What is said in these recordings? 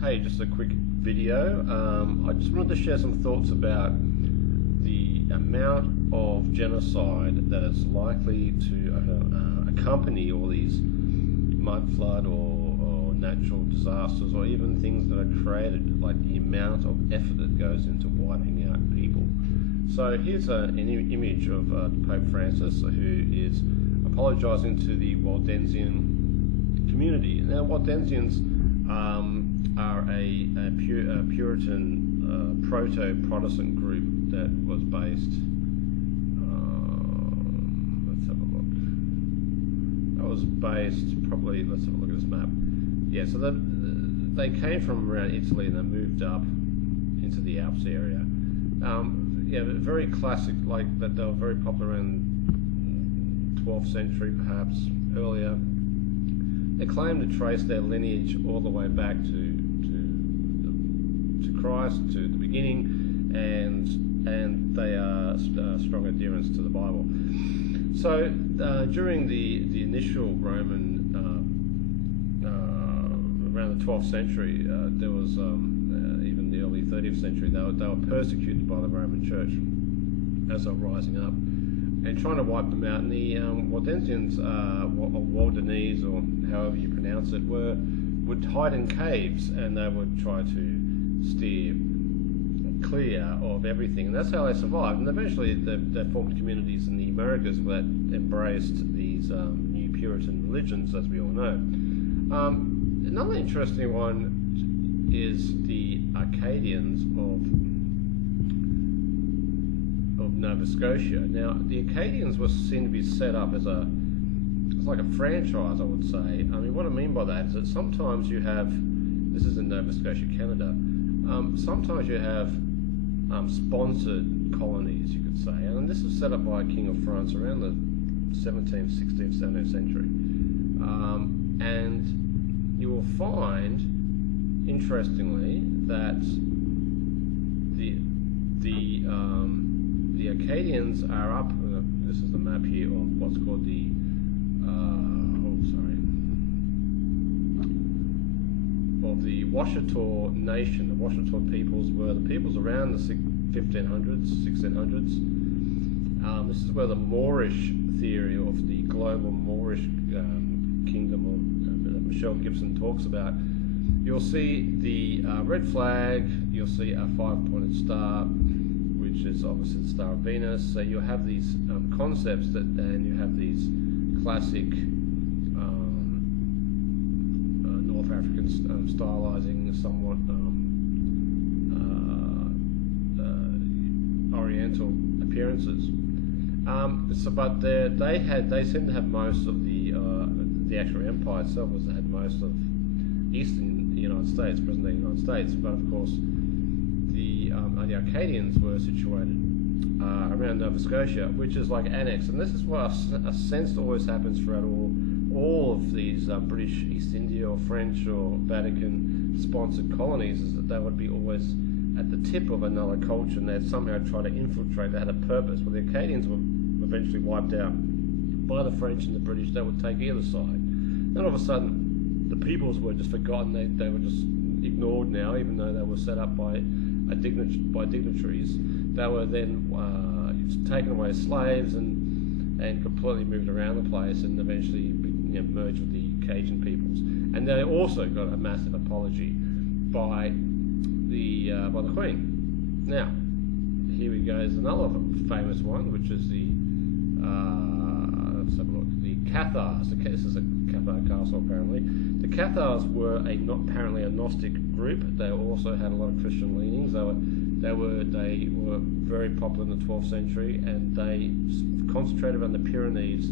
Hey, just a quick video. I just wanted to share some thoughts about the amount of genocide that is likely to accompany all these mud flood or natural disasters, or even things that are created, like the amount of effort that goes into wiping out people. So here's an image of Pope Francis, who is apologising to the Waldensian community. Now, Waldensians are a Puritan proto-Protestant group that was based, let's have a look, that was based probably, let's have a look at this map. Yeah, so they came from around Italy and they moved up into the Alps area. Yeah, very classic, like that. They were very popular in 12th century, perhaps earlier. They claim to trace their lineage all the way back to Christ, to the beginning, and they are strong adherents to the Bible. So during the initial Roman, around the 12th century, there was even the early 30th century, they were persecuted by the Roman Church as they were rising up and trying to wipe them out. And the Waldensians, or Waldenese, or however you pronounce it, would hide in caves, and they would try to steer clear of everything. And that's how they survived. And eventually they formed communities in the Americas that embraced these new Puritan religions, as we all know. Another interesting one is the Acadians of Nova Scotia. Now, the Acadians were seen to be set up as it's like a franchise, I would say. I mean, what I mean by that is that sometimes you have, this is in Nova Scotia, Canada, sometimes you have sponsored colonies, you could say, and this was set up by a king of France around the 17th, 16th, 17th century. And you will find, interestingly, that the Acadians are up. This is the map here of what's called the of the Washita Nation. The Washita peoples were the peoples around the 1500s, 1600s. This is where the Moorish theory of the global Moorish kingdom that Michelle Gibson talks about. You'll see the red flag, you'll see a five-pointed star, which is obviously the Star of Venus. So you'll have these concepts and you have these classic North African stylizing, somewhat Oriental appearances. But they seem to have most of the actual empire itself had most of eastern United States, present-day United States. But of course, the Acadians were situated around Nova Scotia, which is like annexed. And this is what a sense always happens throughout all of these British East India or French or Vatican sponsored colonies, is that they would be always at the tip of another culture, and they'd somehow try to infiltrate. They had a purpose. Well, the Acadians were eventually wiped out by the French and the British. They would take either side. Then all of a sudden, the peoples were just forgotten. They were just ignored now, even though they were set up by dignitaries. They were then taken away as slaves and completely moved around the place, and eventually merged with the Cajun peoples. And they also got a massive apology by the Queen. Now, here we go. Is another famous one, which is the let's have a look. The Cathars. This is a Cathar castle, apparently. The Cathars were apparently a Gnostic group. They also had a lot of Christian leanings. They were very popular in the 12th century, and they concentrated around the Pyrenees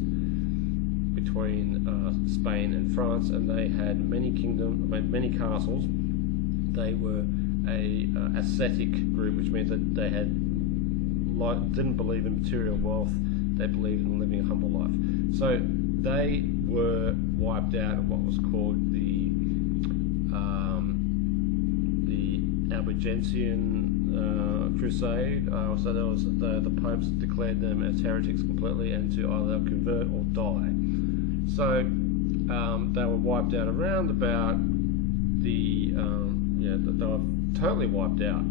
between Spain and France, and they had many castles. They were a ascetic group, which means that they didn't believe in material wealth. They believed in living a humble life. So they were wiped out of what was called the Albigensian Crusade. So there was the popes declared them as heretics completely, and to either convert or die. So they were wiped out around about the they were totally wiped out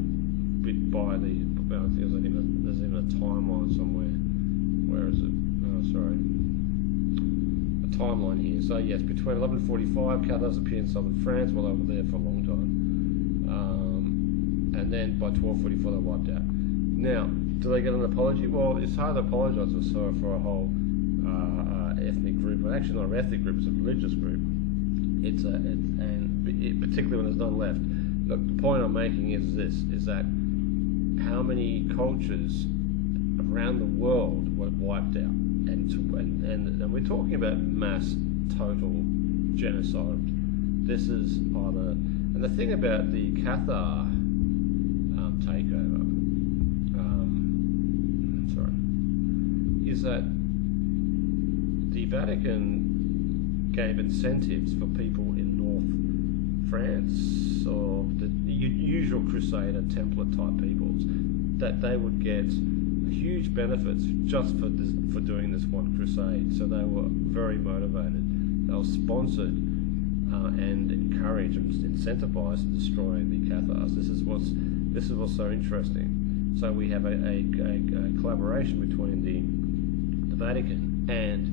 by the. I think there's even a timeline somewhere. Where is it? Oh, sorry. A timeline here. So yes, between 1145, Cathars appeared in southern France. Well, they were there for a long time, and then by 1244 they wiped out. Now, do they get an apology? Well, it's hard to apologise for a whole ethnic group. Well, actually, not an ethnic group; it's a religious group. Particularly when there's none left. Look, the point I'm making is this: is that how many cultures around the world were wiped out, and we're talking about mass total genocide. This is either, and the thing about the Cathar takeover, is that the Vatican gave incentives for people in North France or the usual Crusader Templar type peoples, that they would get huge benefits just for doing this one crusade. So they were very motivated. They were sponsored and encouraged and incentivized to destroy the Cathars. This is what's so interesting. So we have a collaboration between the Vatican and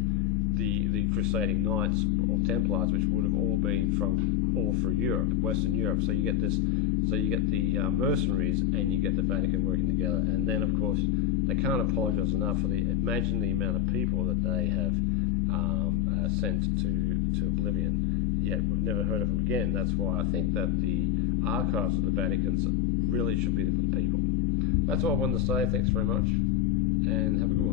the crusading knights or Templars, which would have all been from all through Europe, Western Europe. So you get this. So you get the mercenaries and you get the Vatican working together. And then, of course, they can't apologise enough for imagine the amount of people that they have sent to oblivion. Yet we've never heard of them again. That's why I think that the archives of the Vaticans really should be the people. That's all I wanted to say. Thanks very much, and have a good one.